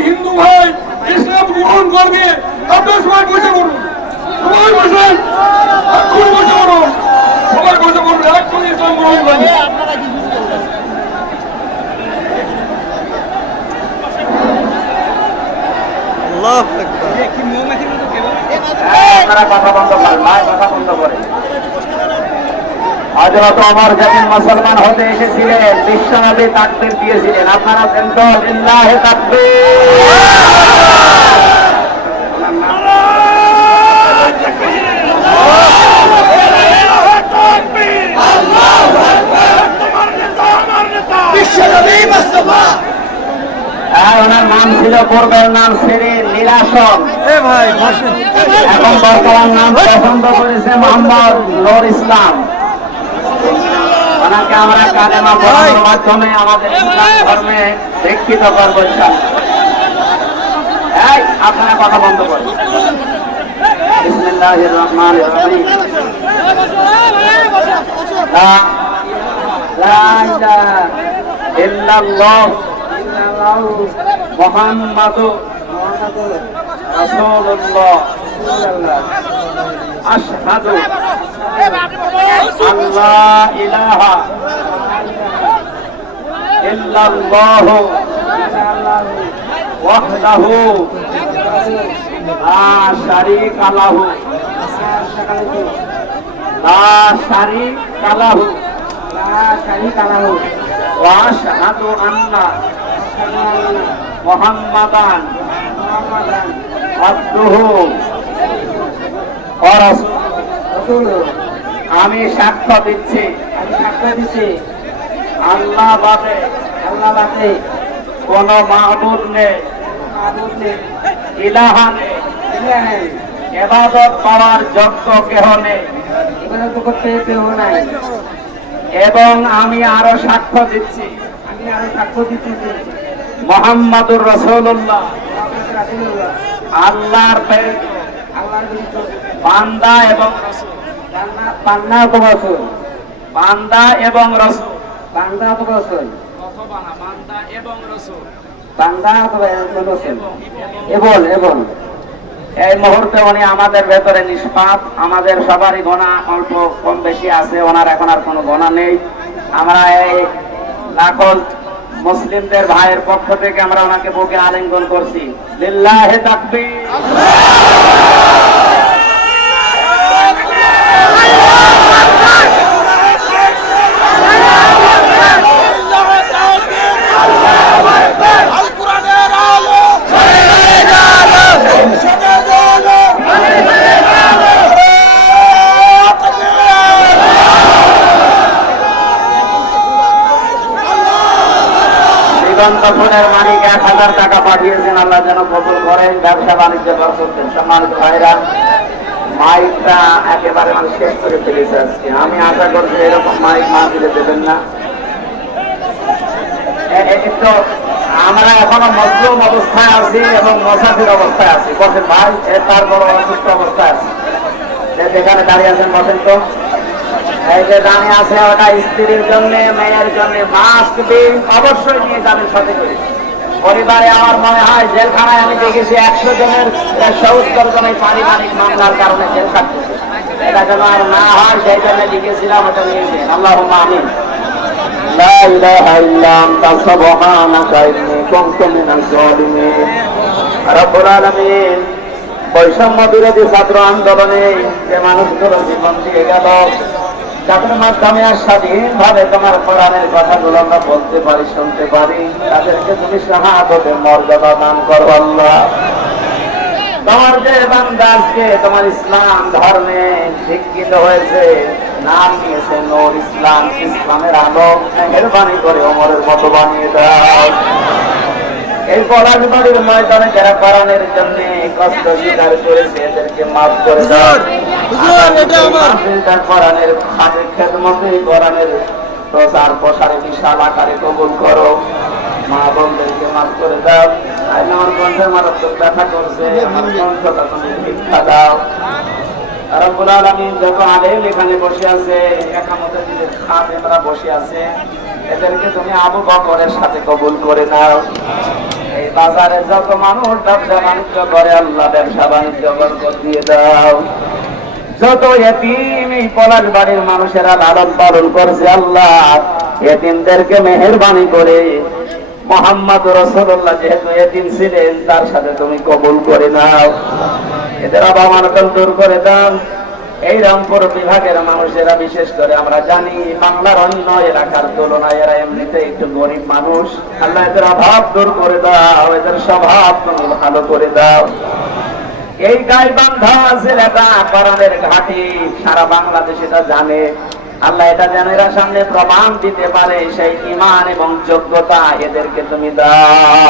হিন্দু ভাই ইসলাম গ্রহণ করবে আপনার সবাই বসে করুন সবাই বসে এক্ষুনি বসে করুন সবাই বসে করুন এক্ষুনি ইসলাম গ্রহণ করবে আল্লাহ আকবার আপনারা কথা বন্ধ করেন ভাই কথা বন্ধ করেন হজরত অমর যেদিন মুসলমান হতে এসেছিলেন বিশ্বনবী তাকবীর দিয়েছিলেন। আপনারা লিল্লাহে হ্যাঁ ওনার নাম ছিল পূর্বের নাম শ্রী নীলাসন এখন বর্তমান নাম পছন্দ করেছে মোহাম্মদ নূর ইসলাম। ওনাকে আমরা কালেমা পড়ানোর মাধ্যমে আমাদের ধর্মে শিক্ষিত করব। এই আপনারা কথা বন্ধ করুন। বিসমিল্লাহির রহমানির রহিম। লা লা ইলাহা ইল্লাল্লাহ। মুহাম্মাদুর রাসূলুল্লাহ। আশহাদু আল্লাহ ইলাহা ইল্লাল্লাহ ওয়াহদাহু লা শারীকা লাহু লা শারীকা লাহু লা শারীকা লাহু ওয়া আশহাদু আন্না মুহাম্মাদান আব্দুহু ওয়া রাসূলুহু আমি সাক্ষ্য দিচ্ছি। আমি সাক্ষ্য দিচ্ছি। আল্লাহ বাদে আল্লাহ বাদে কোন মাহবুব নেই নেই এবাদত পাওয়ার যোগ্য কেহ নেই। করতে কেহ নাই। এবং আমি আরও সাক্ষ্য দিচ্ছি। আমি আরও সাক্ষ্য দিচ্ছি মোহাম্মদুর রসুল্লাহ আল্লাহর আল্লাহর বান্দা এবং রসুল। তো রসুল বান্দা এবং রসুল। বান্দা রসুল বান্দা এবং রসুল। বান্দা অথবা রসুল এবং এবং এই মুহূর্তে উনি আমাদের ভেতরে নিষ্পাপ আমাদের সবারই গোনা অল্প কম বেশি আছে ওনার এখন আর কোনো গোনা নেই। আমরা এই লাখল মুসলিমদের ভাইয়ের পক্ষ থেকে আমরা ওনাকে বুকে আলিঙ্গন করছি। লিল্লাহে তাকবীর। দিগন্তপুরের মালিক এক হাজার টাকা পাঠিয়েছেন, আল্লাহ যেন কবুল করেন, ব্যবসা বাণিজ্য করতেন সম্মানিত ভাইরা মাইকটা একেবারে মানে শেষ করে ফেলেছে আজকে। আমি আশা করছি এরকম মাইক মাহফিলে দেবেন না। এ- আমরা এখনও মজলুম অবস্থায় আছি এবং মসাফির অবস্থায় আছি। বসেন ভাই তারপর অসুস্থ অবস্থায় আছি। যেখানে দাঁড়িয়ে আছেন, বসেন তো। এই যে দাঁড়িয়ে আছে ওটা স্ত্রীর জন্য মেয়ের জন্য মাস্ক দিন অবশ্যই নিয়ে যাবেন সাথে করে পরিবারে আমার মনে হয় জেলখানায় আমি দেখেছি একশো জনের সত্তর জন এই পারিবারিক মামলার কারণে জেল খাটতেছে এটা যেন আর না হয় সেই জন্য লিখেছিলাম ওটা নিয়ে দিন আল্লাহ আমিন لا إله إلا أنت سبحانك إني كنت من الظالمين رب العالمين বৈষম্য বিরোধী ছাত্র আন্দোলনে যে মানুষগুলো জীবন দিয়ে গেল তাদের মাধ্যমে স্বাধীনভাবে তোমার কোরআনের কথাগুলো আমরা বলতে পারি, শুনতে পারি, তাদেরকে তুমি শাহাদতের মর্যাদা দান করো আল্লাহ। তোমার যে বান্দা আজকে তোমার ইসলাম ধর্মে শিক্ষিত হয়েছে, নাম নিয়েছে নূর ইসলাম, ইসলামের আলো মেহরবানি করে ওমরের মতো বানিয়ে দাও। এই পলাশ বাড়ির ময়দানে যারা কোরআনের জন্য কষ্ট স্বীকার করেছে এদেরকে মাফ করে দাও। আমার। কোরআনের খেদমতে কোরআনের প্রচার প্রসারে বিশাল আকারে কবুল করো। মা বোনদেরকে মাফ করে দাও। আমার কণ্ঠে মারাত্মক ব্যথা করছে আমার কণ্ঠটা তুমি শিক্ষা দাও। রব্বুল আলামিন যত আলেম এখানে বসে আছে একামতের খাদেমরা বসে আছে এদেরকে তুমি আবু বকরের সাথে কবুল করে নাও। বাজারে যত মানুষ ব্যবসা বাণিজ্য করে, আল্লাহ ব্যবসা বাণিজ্য বরকত দিয়ে দাও। যত এতিম এই পলাশ বাড়ির মানুষেরা লালন পালন করছে, আল্লাহ এতিমদেরকে মেহরবানি করে মোহাম্মদ রসুল্লাহ যেহেতু এতিম ছিলেন, তার সাথে তুমি কবুল করে নাও। এদের অবমানতন দূর করে দাও। এই রামপুর বিভাগের মানুষেরা বিশেষ করে আমরা জানি, বাংলার অন্য এলাকার তুলনায় এরা এমনিতে একটু গরিব মানুষ। আল্লাহ এদের অভাব দূর করে দাও, এদের স্বভাব তুমি ভালো করে দাও। এই গাইবান্ধা জেলাটা করণের ঘাটি, সারা বাংলাদেশ এটা জানে। আল্লাহ এটা যেন এরা সামনে প্রমাণ দিতে পারে, সেই ইমান এবং যোগ্যতা এদেরকে তুমি দাও।